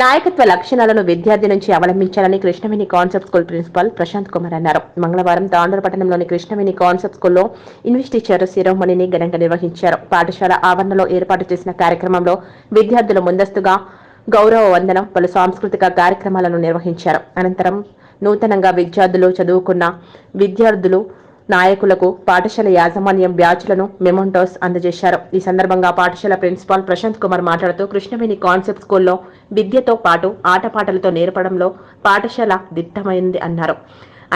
నాయకత్వ లక్షణాలను విద్యార్థి నుంచి అవలంబించాలని Krishnaveni concept school principal Prashant Kumar అన్నారు. మంగళవారం తాండూరు పట్టణంలోని కృష్ణవేణి కాన్సెప్ట్ స్కూల్లో ఇన్వెస్టిచర్ శిరోమణిని ఘనంగా నిర్వహించారు. పాఠశాల ఆవరణలో ఏర్పాటు చేసిన కార్యక్రమంలో విద్యార్థులు ముందస్తుగా గౌరవ వందనం, పలు సాంస్కృతిక కార్యక్రమాలను నిర్వహించారు. అనంతరం నూతనంగా విద్యార్థులు చదువుకున్న విద్యార్థులు నాయకులకు పాఠశాల యాజమాన్యం బ్యాచ్లను మెమోంటోస్ అందజేశారు. ఈ సందర్భంగా పాఠశాల ప్రిన్సిపాల్ ప్రశాంత్ కుమార్ మాట్లాడుతూ కృష్ణవేణి కాన్సెప్ట్ స్కూల్లో విద్యతో పాటు ఆటపాటలతో నేర్పడంలో పాఠశాల దిట్టమైంది అన్నారు.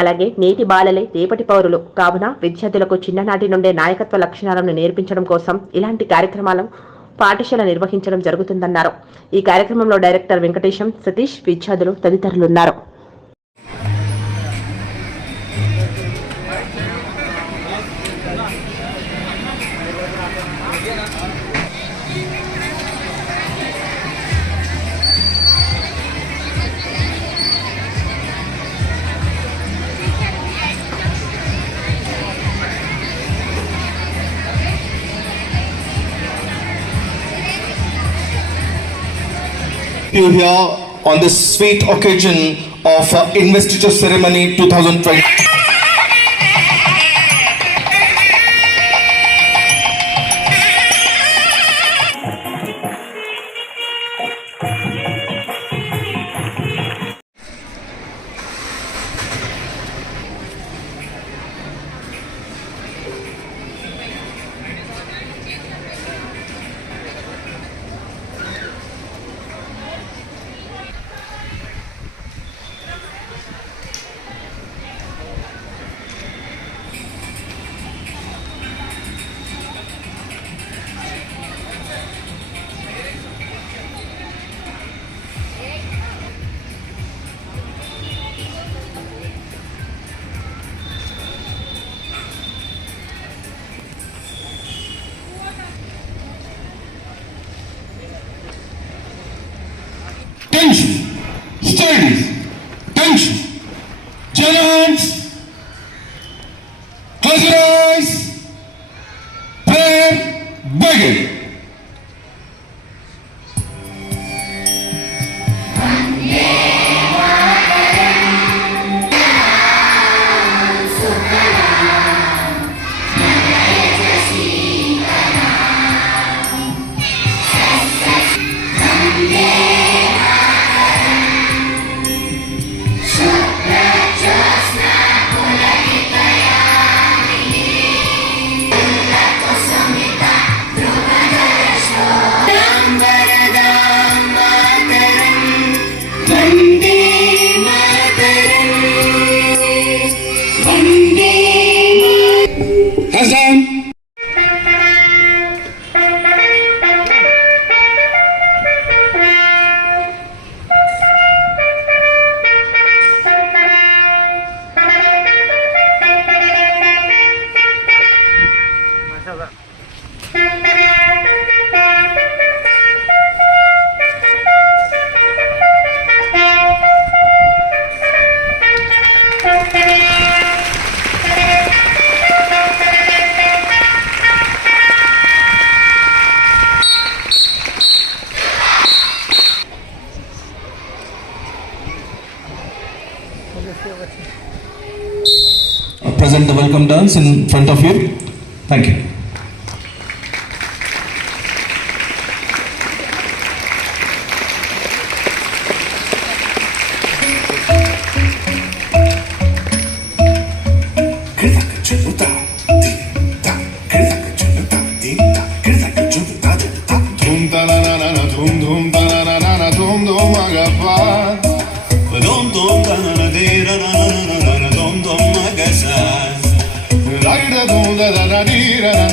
అలాగే నేటి బాలలే రేపటి పౌరులు కావున విద్యార్థులకు చిన్ననాటి నుండే నాయకత్వ లక్షణాలను నేర్పించడం కోసం ఇలాంటి కార్యక్రమాలను పాఠశాల నిర్వహించడం జరుగుతుందన్నారు. ఈ కార్యక్రమంలో డైరెక్టర్ వెంకటేశం, సతీష్, విద్యార్థులు తదితరులున్నారు. You here on this sweet occasion of Investiture Ceremony 2020. Tension, studies, tension, challenge, close your eyes, prayer, begin. Hands down. Present the welcome dance in front of you. Thank you. Da da da da da da.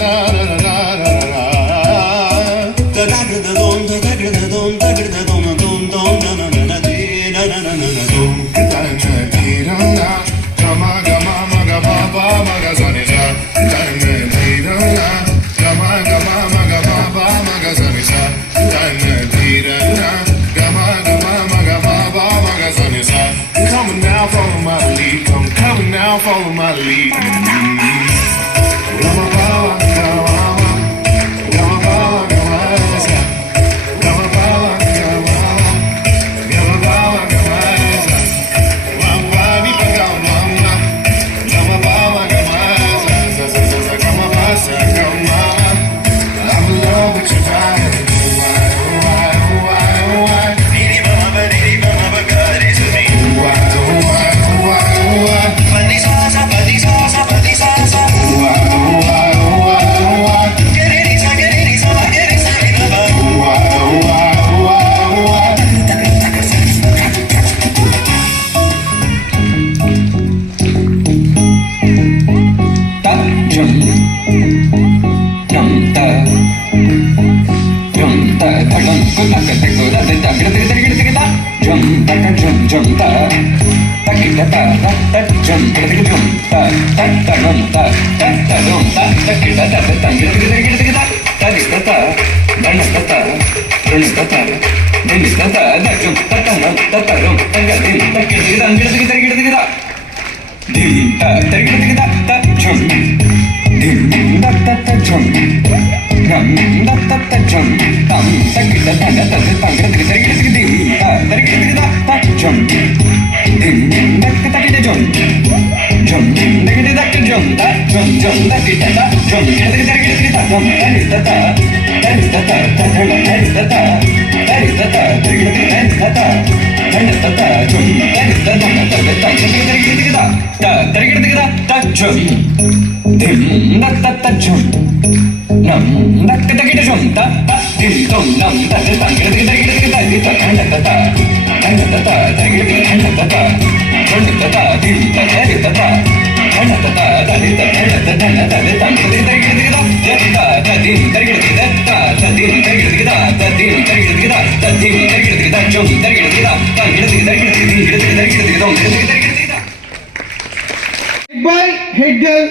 Head girl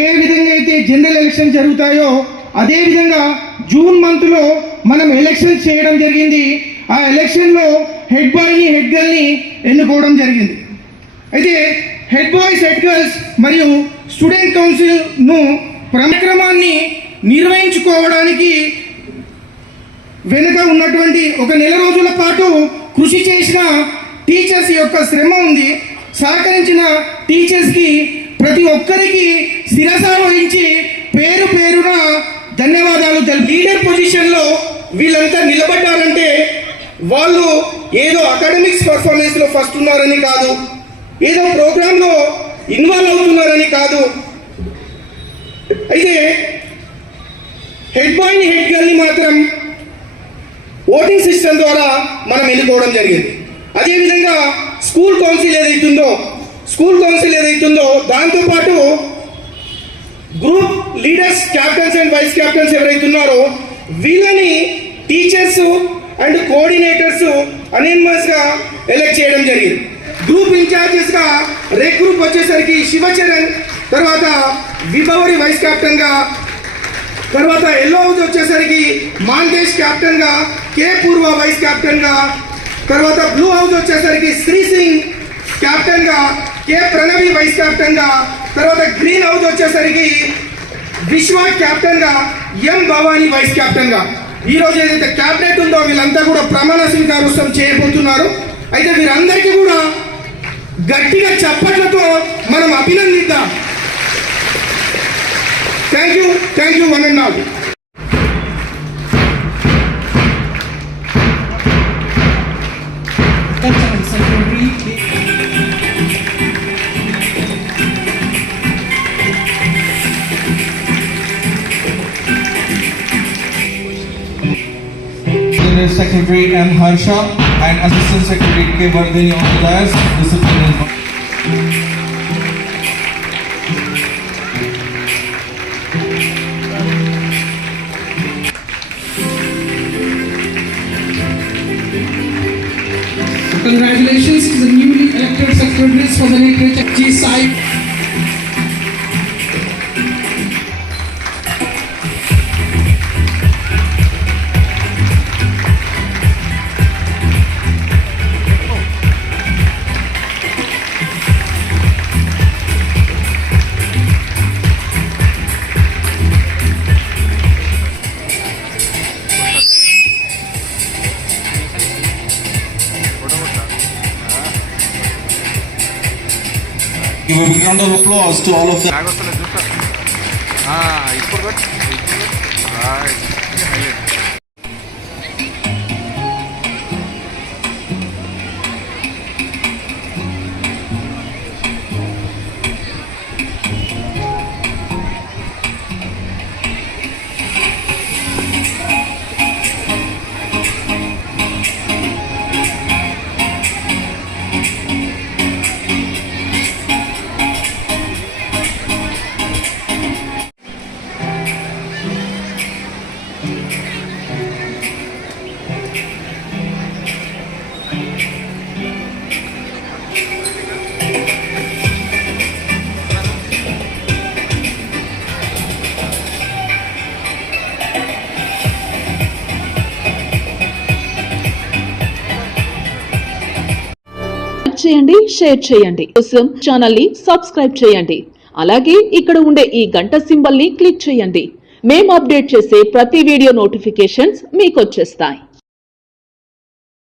ఏ విధంగా అయితే general election జరుగుతాయో అదే విధంగా June month లో మనం ఎలక్షన్ చేయడం జరిగింది. ఆ ఎలక్షన్ లో హెడ్ బాయ్ ని హెడ్ గర్ల్ ని ఎన్నుకోవడం జరిగింది. అయితే హెడ్ బాయ్స్ హెడ్ గర్ల్స్ మరియు స్టూడెంట్ కౌన్సిల్ ను కార్యక్రమాన్ని నిర్వహించుకోవడానికి వెనుక ఉన్నటువంటి ఒక నెల రోజుల పాటు కృషి చేసిన టీచర్స్ యొక్క శ్రమ ఉంది. సహకరించిన టీచర్స్ కి ప్రతి ఒక్కరికి శిరస వహించి పేరు పేరున ధన్యవాదాలు తెలుపు. లీడర్ పొజిషన్ లో వీళ్ళంతా నిలబడ్డారంటే వాళ్ళు ఏదో అకాడమిక్స్ పర్ఫార్మెన్స్ లో ఫస్ట్ ఉన్నారని కాదు, ఏదో ప్రోగ్రామ్ లో ఇన్వాల్వ్ అవుతున్నారని కాదు. అయితే హెడ్ బాయ్ ని హెడ్ గర్ల్ ని మాత్రం ఓటింగ్ సిస్టమ్ ద్వారా మనం ఎన్నుకోవడం జరిగింది. అదేవిధంగా స్కూల్ కౌన్సిల్ ఏదైతుందో దాంతోపాటు group leaders, captains and vice captains ఎవరైతున్నారో వీళ్ళని టీచర్స్ అండ్ కోఆర్డినేటర్స్ అనానిమస్ గా ఎలక్ట్ చేయడం జరిగింది. గ్రూప్ ఇన్ఛార్జెస్ గా రెడ్ గ్రూప్ వచ్చేసరికి శివచరణ్, తర్వాత విభవరి వైస్ కెప్టెన్ గా, తర్వాత ఎల్లో హౌస్ వచ్చేసరికి మాంగేష్ కెప్టెన్ గా, కే పూర్వ వైస్ కెప్టెన్ గా, తర్వాత బ్లూ హౌస్ వచ్చేసరికి శ్రీ సింగ్ కెప్టెన్ గా, కే ప్రణవి వైస్ కెప్టెన్ గా, తర్వాత గ్రీన్ హౌస్ వచ్చేసరికి విశ్వ కెప్టెన్ గా, ఎం భవానీ వైస్ కెప్టెన్ గా. ఈ రోజు ఏదైతే క్యాబినెట్ ఉందో వీళ్ళంతా కూడా ప్రమాణ స్వీకారోత్సవం చేయబోతున్నారు. అయితే వీరందరికీ కూడా గట్టిగా చప్పట్లతో మనం అభినందిద్దాం. Thank you one and all. Secretary M. Harsha and Assistant Secretary K. Vardhani on the dais. Discipline. Congratulations to the newly elected secretaries for the literature G side. Give a big round of applause to all of them. చేయండి, షేర్ చేయండి. కోసం ఛానల్ ని సబ్స్క్రైబ్ చేయండి. అలాగే ఇక్కడ ఉండే ఈ గంట సింబల్ ని క్లిక్ చేయండి. మేము అప్డేట్ చేసే ప్రతి వీడియో నోటిఫికేషన్స్ మీకు వచ్చేస్తాయి.